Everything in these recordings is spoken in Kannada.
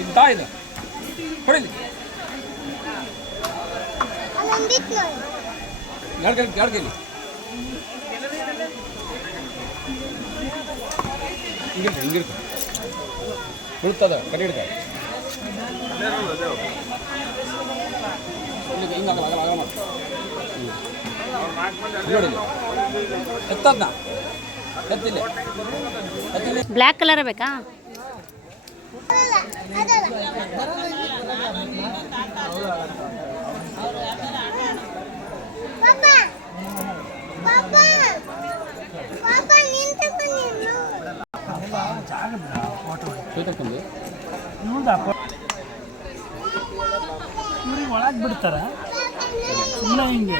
ಇಂತ ಇದು ಹೊಡಿಲಿ ಎರಡು ಕೈಲಿ ಹಿಂಗಿರ್ತ ಉಳ್ತದ ಕಡೆ ಹಿಡ್ಕ ಹಿಂಗಾಗಲ್ಲ ಆಗಲ್ಲ ಆಗಲ್ಲ ನೋಡಿ ಎತ್ತದ್ನ ಎತ್ತಿಲ್ಲ ಎತ್ತಿಲ್ಲ ಬ್ಲ್ಯಾಕ್ ಕಲರ್ ಬೇಕಾ ಇವ್ರಿಗೆ ಒಳಗೆ ಬಿಡ್ತಾರ ಸುಮ್ಮನೆ ಹಿಂಗೆ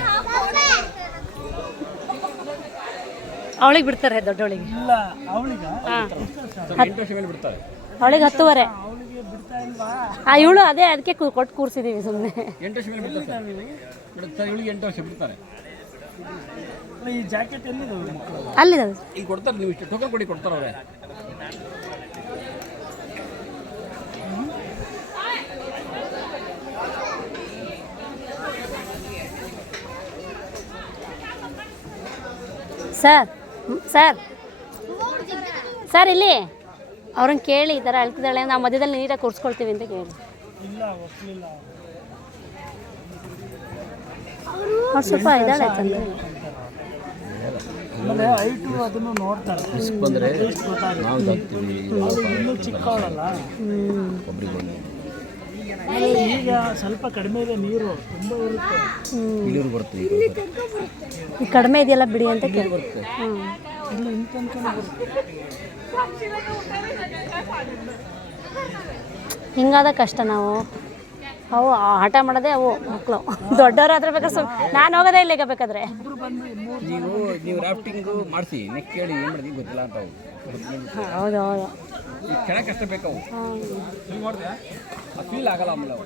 ಅವಳಿಗೆ ಬಿಡ್ತಾರೆ ದೊಡ್ಡವಳಿಗೆ ಇಲ್ಲ ಅವಳಿಗೆ ಬಿಡ್ತಾರೆ ಅವಳಿಗೆ 10:30 ಅವಳಿಗೆ ಬಿಡ್ತಾ ಇಲ್ವಾ ಇವಳು ಅದೇ ಅದಕ್ಕೆ ಕೊಟ್ಟು ಕೂರಿಸಿದೀವಿ ಸುಮ್ಮನೆ 8 ವರ್ಷ ಮೇಲೆ ಬಿಡ್ತಾರೆ ಇವಳಿಗೆ 8 ವರ್ಷ ಬಿಡ್ತಾರೆ ಈ ಜಾಕೆಟ್ ಎಲ್ಲಿದೆ ಮಕ್ಕಳು ಅಲ್ಲಿದೆ ಈಗ ಕೊಡ್ತಾರೆ ನೀವು ಇಷ್ಟು ಟೋಕನ್ ಕೊಡಿ ಕೊಡ್ತಾರೆ ಅವರೇ ಸರ್ ಸರ್ ಸರ್ ಇಲ್ಲಿ ಅವ್ರನ್ನ ಕೇಳಿ ಈ ಥರ ಅಳ್ತಿದ್ದಾಳೆ ನಾವು ಮಧ್ಯದಲ್ಲಿ ನೀಟಾಗಿ ಕೂರಿಸ್ಕೊಳ್ತೀವಿ ಅಂತ ಕೇಳಿ ಇಲ್ಲ ಒಪ್ಪಲಿಲ್ಲ ಅವ್ರು ಸ್ವಲ್ಪ ಇದ್ದಾಳೆ ತಂದ್ರೆ ಆಮೇಲೆ ಹೈಟು ಅದನ್ನು ನೋಡ್ತಾರೆ ಬಂದರೆ ಇನ್ನೂ ಚಿಕ್ಕವಳಲ್ಲ ಈಗ ಸ್ವಲ್ಪ ಕಡಿಮೆ ಇದೆ ನೀರು ತುಂಬ ಇರುತ್ತೆ ಇಳಿರು ಬರುತ್ತೆ ಈ ಕಡಿಮೆ ಇದೆಯಲ್ಲ ಬಿಡಿ ಅಂತ ಕೇಳಿ ಇಲ್ಲಿ ಇಂತ ಹಿಂಗಾದ ಕಷ್ಟ ನಾವು ಅವು ಆಟ ಮಾಡೋದೇ ಅವು ಮಕ್ಕಳು ದೊಡ್ಡವರಾದ್ರೆ ಬೇಕಾದ್ರೆ ನಾನು ಹೋಗೋದೇ ಇಲ್ಲ ಈಗ ಬೇಕಾದ್ರೆ ನೀವು ರಾಫ್ಟಿಂಗು ಮಾಡಿಸಿ ನೆಕ್ ಕೇಳಿ ಏನು ಮಾಡಿದ್ವಿ ಗೊತ್ತಿಲ್ಲ ಅಂತ ಹೌದು ಹೌದು ಈಗ ಚೆನ್ನಾಗಿ ಕಷ್ಟ ಬೇಕವು ನೋಡಿದೆ ಅದು ಫೀಲ್ ಆಗಲ್ಲ ಆಮೇಲೆ ಅವು